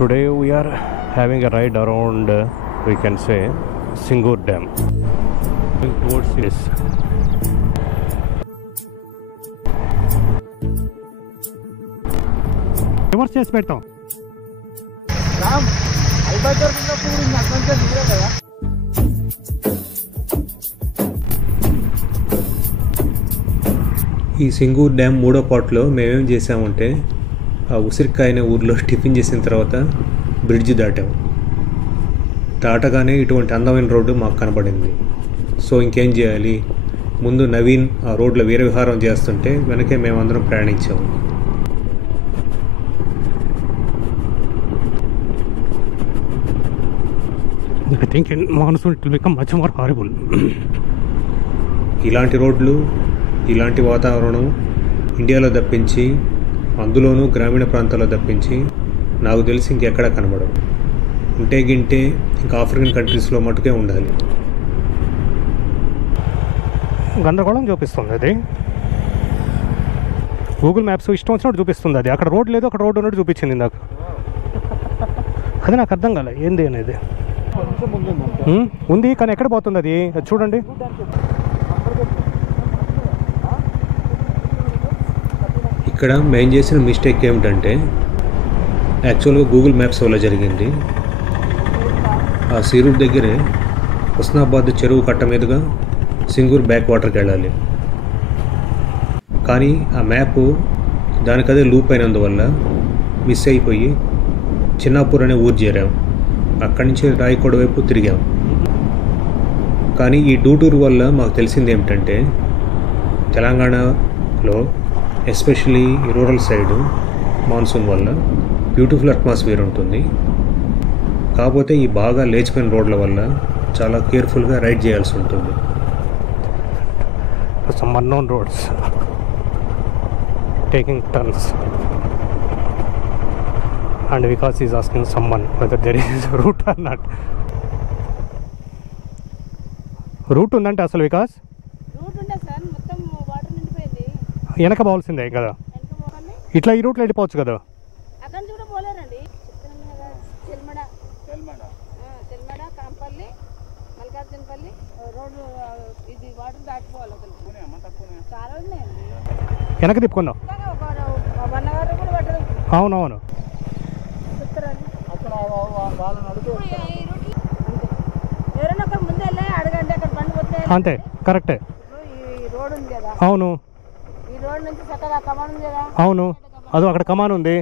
Today we are having a ride around, we can say, Singur Dam. Going towards this. Reverse చేసి పెడతాం. రామ్ ఐబాకర్ ఉన్నప్పుడు ఇంకా అక్కడ దిగలే కదా. ఈ సింగూర్ డ్యామ్ మూడో పార్ట్లో మేమేం చేసామంటే ఆ ఉసిరికాయ అనే ఊర్లో టిఫిన్ చేసిన తర్వాత బ్రిడ్జ్ దాటగానే ఇటువంటి అందమైన రోడ్డు మాకు కనబడింది. సో ఇంకేం చేయాలి, ముందు నవీన్ ఆ రోడ్లో వీరవిహారం చేస్తుంటే వెనకే మేమందరం ప్రయాణించాము. I think in monsoon it will become much more horrible. ఇలాంటి రోడ్లు, ఇలాంటి వాతావరణం ఇండియాలో తప్పించి, అందులోనూ గ్రామీణ ప్రాంతాల్లో తప్పించి నాకు తెలిసి ఇంకెక్కడ కనబడవు. ఉంటే గింటే ఇంకా ఆఫ్రికన్ కంట్రీస్లో మటుకే ఉండాలి. గందరగోళం చూపిస్తుంది అది. గూగుల్ మ్యాప్స్ ఇష్టం వచ్చినట్టు చూపిస్తుంది అది. అక్కడ రోడ్ లేదు, అక్కడ రోడ్ ఉన్నట్టు చూపించింది ఇందాక. అది నాకు అర్థం కాలే ఏంది అనేది. ఉంది కానీ ఎక్కడ పోతుంది అది చూడండి. ఇక్కడ మేము చేసిన మిస్టేక్ ఏమిటంటే యాక్చువల్గా గూగుల్ మ్యాప్స్ వల్ల జరిగింది. ఆ సీరూట్ దగ్గరే హుస్నాబాద్ చెరువు కట్ట మీదుగా సింగూర్ బ్యాక్ వాటర్కి వెళ్ళాలి. కానీ ఆ మ్యాప్ దానికదే లూప్ అయినందువల్ల మిస్ అయిపోయి చిన్నాపూర్ అనే ఊరు చేరాం. అక్కడి నుంచి రాయకోడ వైపు తిరిగాం. కానీ ఈ డూటూర్ వల్ల మాకు తెలిసింది ఏమిటంటే తెలంగాణలో ఎస్పెషలీ రూరల్ సైడ్ మాన్సూన్ వల్ల బ్యూటిఫుల్ అట్మాస్ఫియర్ ఉంటుంది. కాకపోతే ఈ బాగా లేచిపోయిన రోడ్ల వల్ల చాలా కేర్ఫుల్గా రైడ్ చేయాల్సి ఉంటుంది. Some unknown roads taking turns and Vikas is asking someone whether there is a route or not. Route ఉందంటే అసలు వికాస్ రూట్ ఉండే సార్, మొత్తం వాటర్ నిండిపోయింది. వెనక పోవాల్సిందే కదా, ఇట్లా ఈ రూట్లో వెళ్ళిపోవచ్చు కదా. అక్కడ కూడా పోలేరండి. చెల్మడ కాంపల్లి మల్కార్జునపల్లి రోడ్డు ఇది వాటర్ దాటిపోవాలి. చాలా ఉన్నాయండి. వెనక తిప్పుకుందాం. 1 అవర్ కూడా పట్టదు. అవునవును. ఎవరైనా ఒక ముందే అడగండి, అక్కడ బండి పోతే అంతే కరెక్టే. ఈ రోడ్ ఉంది కదా, అవును. ఈ రోడ్ నుంచి చక్కగా కమాన్ ఉంది కదా. అవును, అదో అక్కడ కమాన్ ఉంది.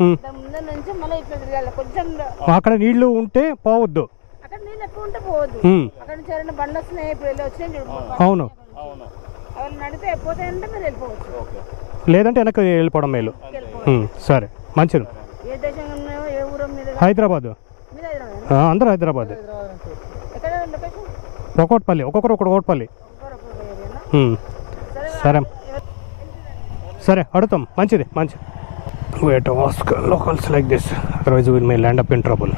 ముందు నుంచి మళ్ళీ ఇట్లా తిరగాలి. కొంచెం అక్కడ నీళ్లు ఉంటే పోవద్దు, అక్కడ నీళ్ళు ఎక్కువ ఉంటే పోవద్దు. అక్కడ నుంచి ఎవరైనా బండ్లు వస్తున్నాయి, ఇప్పుడు వెళ్ళి వచ్చినాయి. అవును, వాళ్ళు నడితే పోతాయంటే మీరు వెళ్ళిపోవచ్చు, లేదంటే వెనక్కి వెళ్ళిపోవడం మేలు. సరే మంచిది. ఏ దేశం ఉన్నాయో, ఏ ఊరో మీద? హైదరాబాద్. అందరూ హైదరాబాద్. ఎక్కడ లొకేషన్? ఒక్కొక్కపల్లి, ఒక్కొక్కరు ఒక్కొక్కపల్లి. సరే సరే అడుగుతాం. మంచిది మంచిది. Wait to ask locals like this, otherwise we may land up in trouble.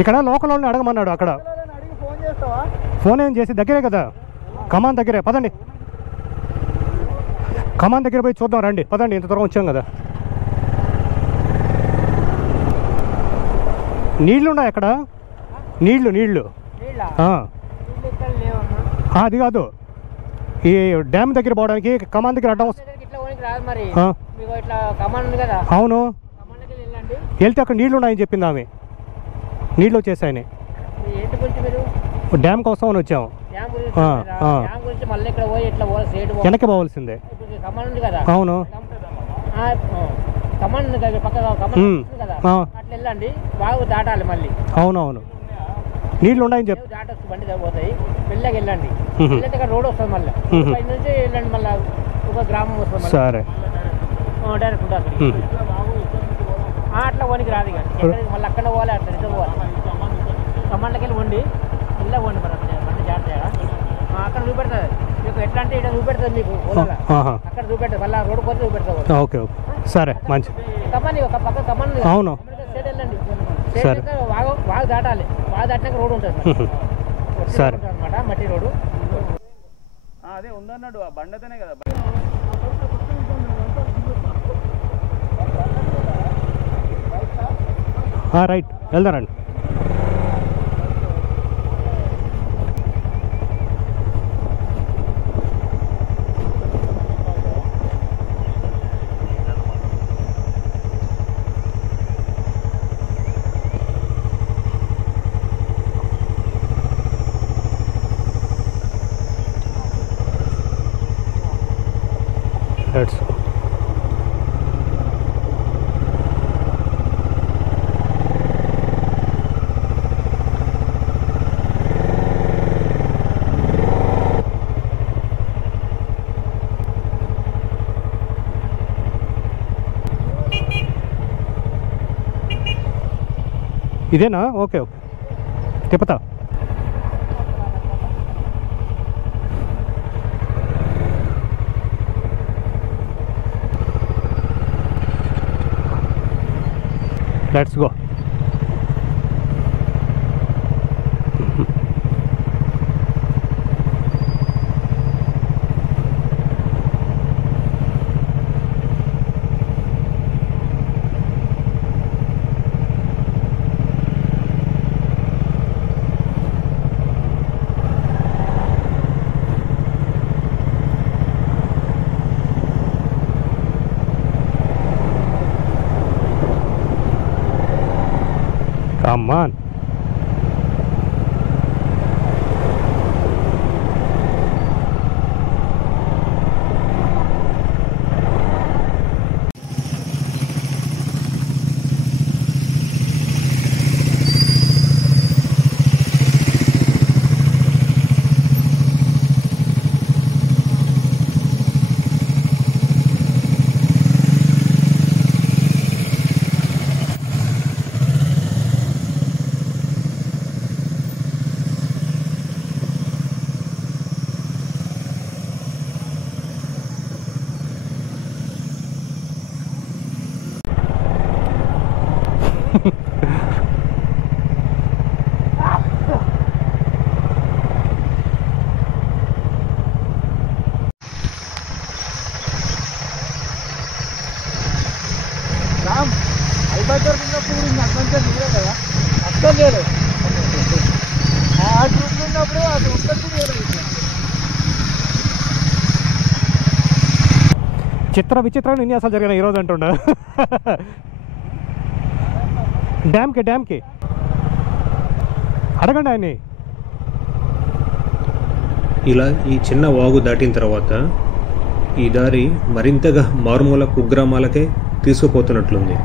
ఇక్కడ లోకల్ వాళ్ళని అడగమన్నాడు. అక్కడ ఫోన్ ఏం చేసి దగ్గరే కదా, కమాన్ దగ్గరే. పదండి, కమాన్ దగ్గర పోయి చూద్దాం రండి. పదండి, ఇంత దూరం వచ్చాం కదా. నీళ్లు ఉన్నాయి అక్కడ, నీళ్లు. అది కాదు, ఈ డ్యామ్ దగ్గర పోవడానికి కమాన్ దగ్గర అడ్డం వస్తుంది. అవును, వెళ్తే అక్కడ నీళ్లు ఉన్నాయని చెప్పింది ఆమె. నీళ్ళు వచ్చేసాయని డ్యామ్ కోసం అని వచ్చాము. వెనక్కి పోవాల్సిందే. అవును, అవునవును, నీళ్ళు ఉన్నాయని చెప్పి బండి పోతాయి. వెళ్ళకి వెళ్ళండి, రోడ్ వస్తుంది మళ్ళీ నుంచి వెళ్ళండి. మళ్ళీ ఒక గ్రామం వస్తుంది. సరే డైరెక్ట్ ఉంటుంది అక్కడికి. అట్లా పోనికి రాదు. మళ్ళీ అక్కడ పోవాలి, అట్లా రిటర్న్ పోవాలి. కమాండ్లకి వెళ్ళి వండి ఇలా వండి మరి బండి జాగ్రత్తగా అక్కడ చూపెడుతుంది మీకు. ఎట్లా అంటే ఇక్కడ చూపెడుతుంది మీకు, అక్కడ చూపెడుతుంది. మళ్ళీ రోడ్డు పోతే చూపెడుతుంది. ఓకే ఓకే సరే మంచి. కమాన్ ఒక పక్క కమాన్. అవును సైడ్ వెళ్ళండి. వాగు దాటాలి. వాగు దాటినాక రోడ్డు ఉంటుంది సరే అనమాట, మట్టి రోడ్డు. అదే ఉందన్నాడు ఆ బండతోనే కదా. రైట్ వెళ్దారండి. Let's go. ఇదేనా? ఓకే ఓకే తిప్పుతా. Let's go. Come on. Ram అల్బర్టర్ ఉన్నప్పుడు అడ్వెంచర్ చేయలేదు కదా, అస్సలు చేయలేదు. ఆ గ్రూప్ ఉన్నప్పుడు అది ఒక్కటి చేయలేదు. చిత్ర విచిత్రాలు ఎన్ని అసలు జరిగినాయి ఈరోజు అంటుండ. డ్యామ్కి అడగండి ఆయన్ని. ఇలా ఈ చిన్న వాగు దాటిన తర్వాత ఈ దారి మరింతగా మారుమూల కుగ్రామాలకే తీసుకుపోతున్నట్లుంది.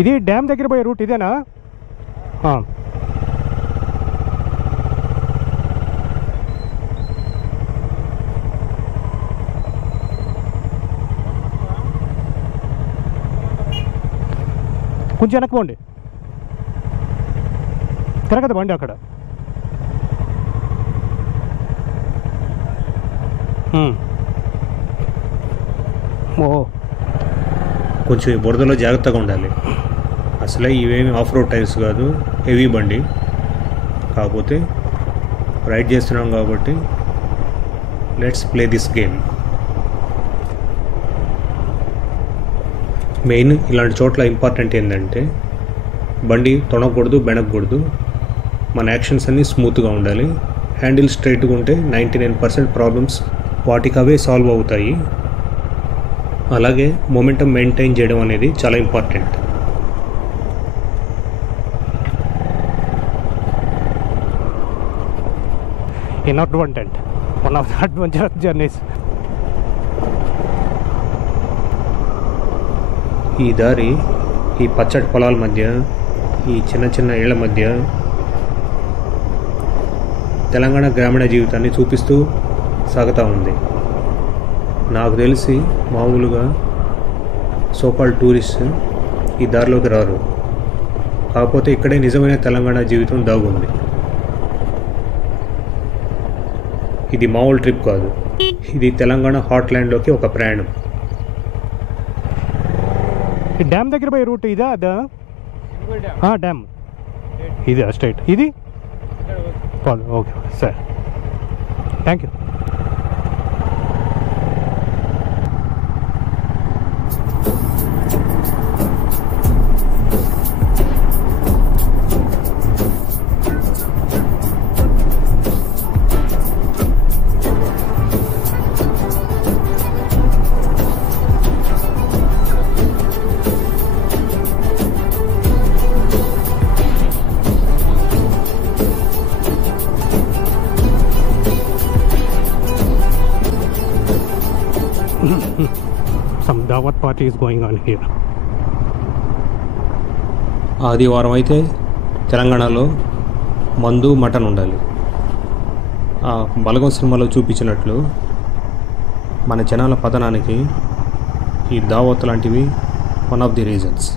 ఇది డ్యామ్ దగ్గర పోయే రూట్ ఇదేనా? కొంచెం వెనక్కి పోండి, తిరగదు బండి అక్కడ. ఓ కొంచెం ఈ బురదలో జాగ్రత్తగా ఉండాలి. అసలే ఇవేమి ఆఫ్ రోడ్ టైర్స్ కాదు, హెవీ బండి. కాకపోతే రైడ్ చేస్తున్నాం కాబట్టి let's play this game. Main ఇలాంటి చోట్ల ఇంపార్టెంట్ ఏంటంటే బండి తొణకూడదు, బెనకూడదు. మన యాక్షన్స్ అన్నీ స్మూత్గా ఉండాలి. హ్యాండిల్ స్ట్రైట్గా ఉంటే 99% ప్రాబ్లమ్స్ వాటికి అవే సాల్వ్ అవుతాయి. అలాగే మొమెంటం మెయింటైన్ చేయడం అనేది చాలా important. Inadvertent one of the adventurous journeys. ఈ దారి ఈ పచ్చటి పొలాల మధ్య, ఈ చిన్న చిన్న ఇళ్ల మధ్య తెలంగాణ గ్రామీణ జీవితాన్ని చూపిస్తూ సాగుతూ ఉంది. నాకు తెలిసి మామూలుగా సోకాల్ టూరిస్ట్ ఈ దారిలోకి రారు. కాకపోతే ఇక్కడే నిజమైన తెలంగాణ జీవితం దాగుంది. ఇది మామూలు ట్రిప్ కాదు, ఇది తెలంగాణ హాట్ల్యాండ్లోకి ఒక ప్రయాణం. డ్యామ్ దగ్గర పోయే రూట్ ఇదా? అదా డ్యామ్ ఇది స్ట్రైట్, ఇది ఓకే సరే, thank you. Some Dawat party is going on here. ఆదివారం అయితే తెలంగాణలో మందు మటన్ ఉండాలి. ఆ బలగం సినిమాలో చూపించినట్లు మన జనాల పతనానికి ఈ దావత్ లాంటివి వన్ ఆఫ్ ది రీజన్స్.